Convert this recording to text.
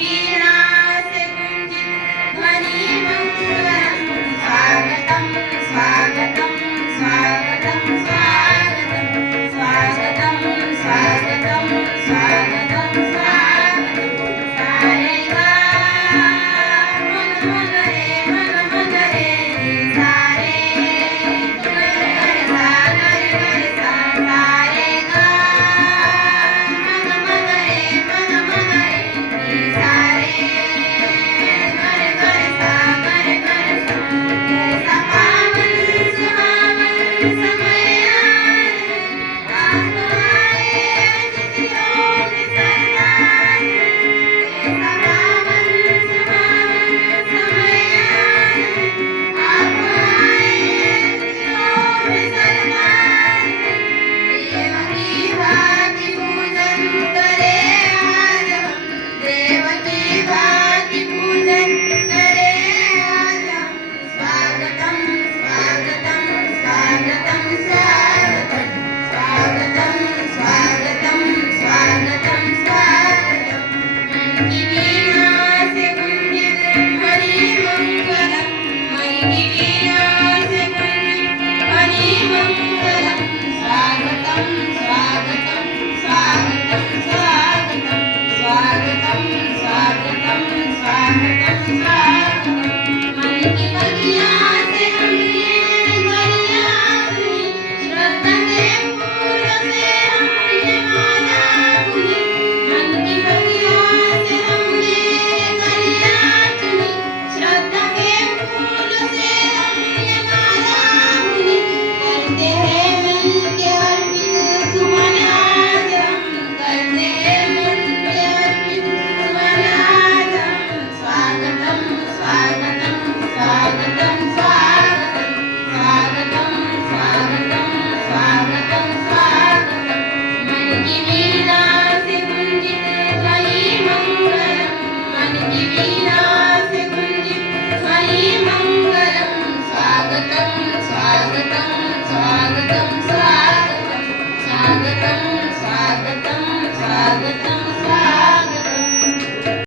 years. वीणा सिञ्जित त्वयि मङ्गलम् मन्दिरी